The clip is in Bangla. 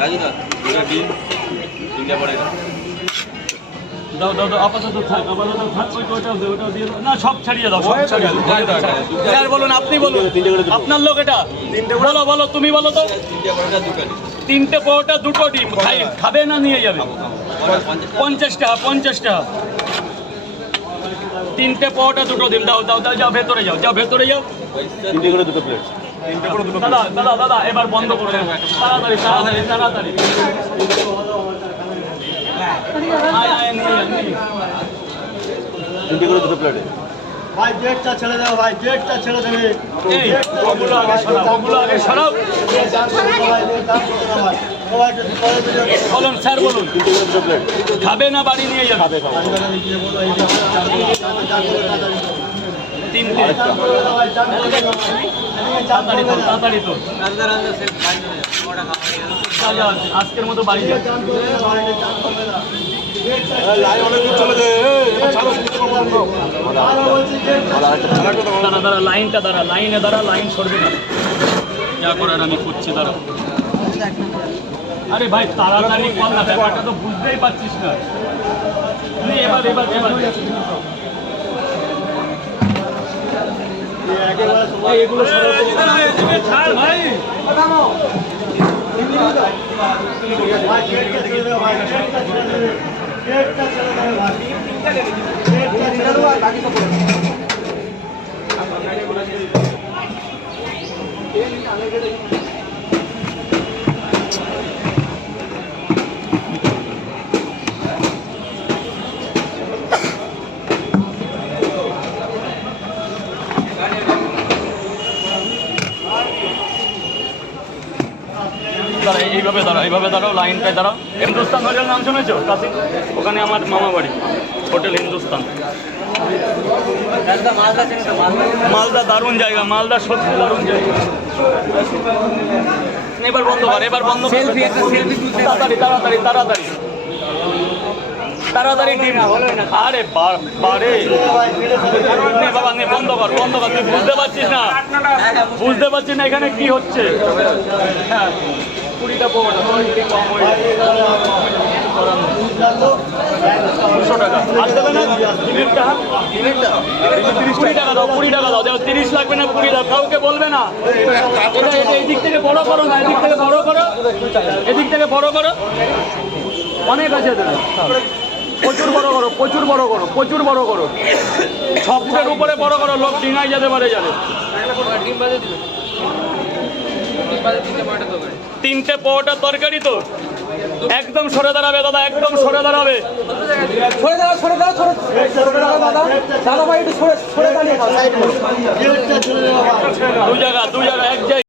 রাজু দা দুটো ডিম তিনটা পড়ে দাও দাও দাও আপাতত থাক ওইটাও দিয়ে দাও না সব ছাড়িয়ে দাও সব ছাড়িয়ে দাও স্যার বলুন আপনি বলুন আপনার লোক এটা বলো বলো তুমি বলো তো তিনটে পরোটা দুটো ডিম 3টে পরোটা 2টো ডিম খাবে না নিয়ে যাবে 50 টাকা 50 টাকা 3টে পরোটা 2টো ডিম দাও দাও দাও যাও ভেতরে যাও ভেতরে যাও 3টে করে দুটো প্লেট দাদা দাদা দাদা এবার বন্ধ করে দেন তাড়াতাড়ি তাড়াতাড়ি তাড়াতাড়ি আয় আয় নিয়ে যা, নিয়ে যা। 3টে করে দুটো প্লেটে ভাই গেটটা ছেড়ে দাও ভাই গেটটা ছেড়ে দেবে এই ওগুলো আগে সরাও ওগুলো আগে সরাও বলুন স্যার বলুন 3টে করে দুটো প্লেট খাবে না বাড়ি নিয়ে যাবে খাবে খাবে 3টে তাড়াতাড়ি তো তাড়াতাড়ি তো যা, যা, আজকের মতো বাড়ি যা লাইন অনেক দূর চলে যায় দাঁড়া দাঁড়া লাইনটা দাঁড়া লাইনে দাঁড়া লাইন সরবে না যা করার আমি করছি দাঁড়া আরে ভাই তাড়াতাড়ি কর না ব্যাপারটা তো বুঝতেই পারছিস না এবার এবার এবার এগুলো ছাড় ভাই এইভাবে দাঁড়াও এইভাবে দাঁড়াও লাইনটায় দাঁড়াও হিন্দুস্তান হোটেল নাম শুনেছো কাশি ওখানে আমার মামা বাড়ি হোটেল হিন্দুস্তান মালদা দারুণ জায়গা মালদা সত্যি দারুণ জায়গা এবার বন্ধ কর এবার বন্ধ কর তাড়াতাড়ি তাড়াতাড়ি তাড়াতাড়ি তাড়াতাড়ি ডিম আরে বারে নে বাবা নে বন্ধ কর তুই বুঝতে পারছিস না এখানে কি হচ্ছে হ্যাঁ 20টা পরোটা কম হয়ে যাবে 200 টাকা আর দেবে না 20 টাকা দাও 20 টাকা দাও 30 লাগবে না 20 দাও কাউকে বলবে না এটা এই দিক থেকে বড় করো না এদিক থেকে বড় করো এদিক থেকে বড় করো অনেক আছে দেবে প্রচুর বড় করো প্রচুর বড় করো প্রচুর বড় করো 6 ফুটের উপরে বড় করো লোক ডিঙায় যেতে পারে যাবে 3টে পরোটা তরকারি তো একদম সরে দাঁড়াবে দাদা একদম সরে দাঁড়াবে দু জায়গা এক জায়গায়